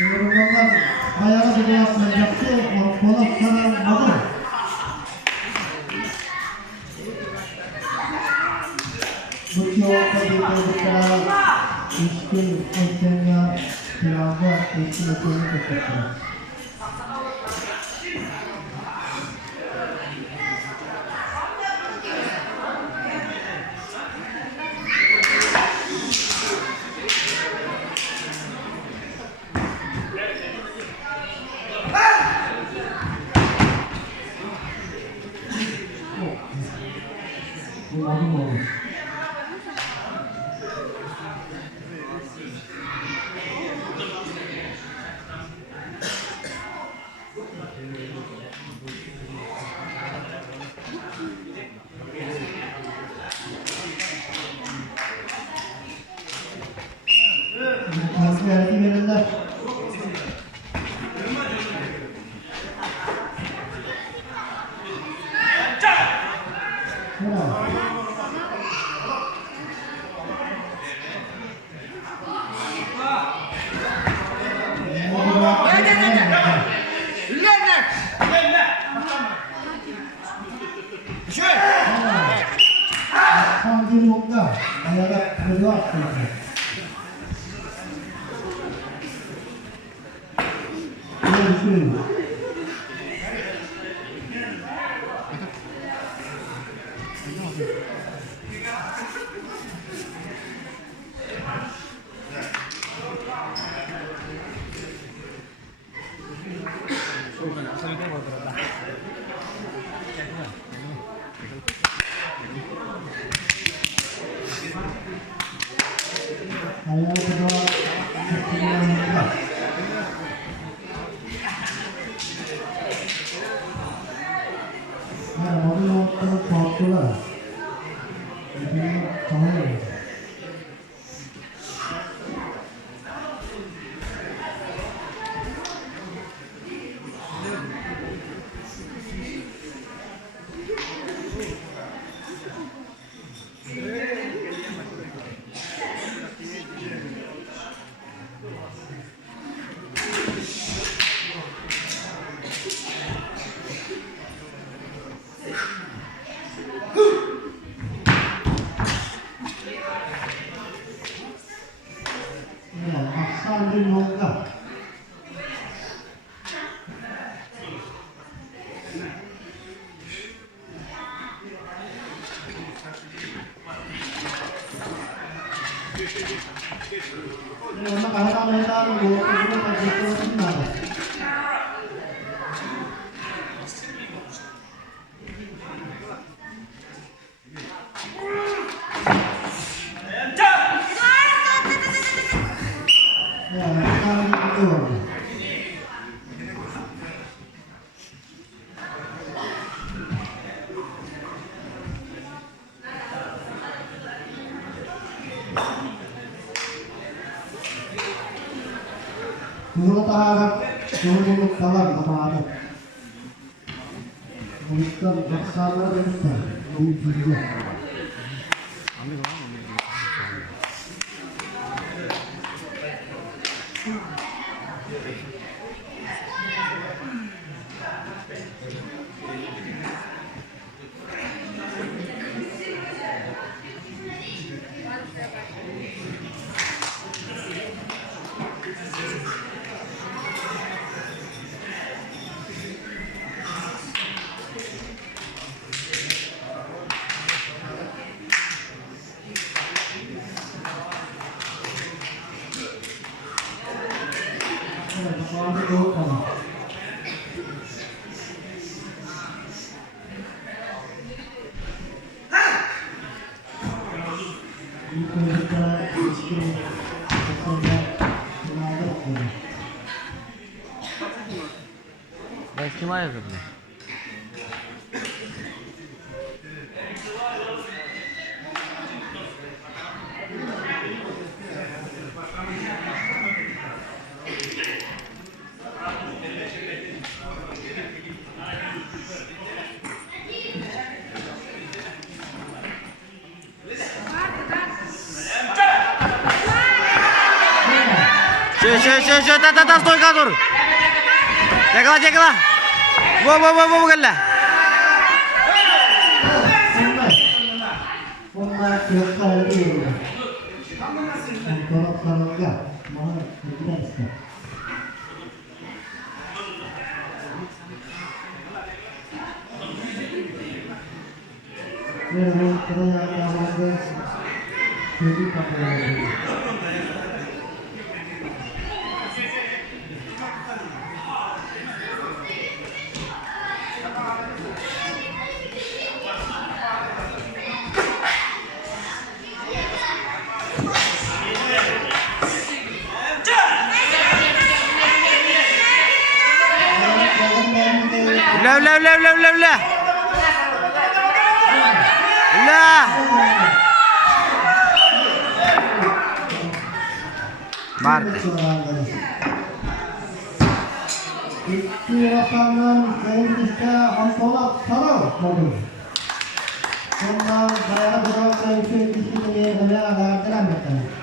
Yorumlardan ayağı bir yapmayacaktı. Polat sarılmadı. Bu çiğorta bir çocuklar İşkil Esenya Planda İşkil Esenya teşekkürler. Bu adım olur. Vergi verirler. Tam bir nokta. Ayarak kırıyor aslında. Görüşürüz. Ayağı kırıyor. Mobil noktalı korkular. Tamam mı? Aksan bir nokta. Memang kahitang mental, buat itu pasti itu benar. Ya, sekarang itu. Mulut harap, mulut kalam sama ada. Bukan bersama dengan juga. Ben kim ayırdım? Ta, stойка dur. Çekla. Bu gel. Bunlar gökler değil. Dolap sarılga. Bana gider ister. Ve bu kıraya yağmurda çocuk kapıları. Ula. Marte. İki rakamdan sevgiliste Antolat Sarı oldu. Ondan bayağı duran sevgilisi öne agardıran bakalım.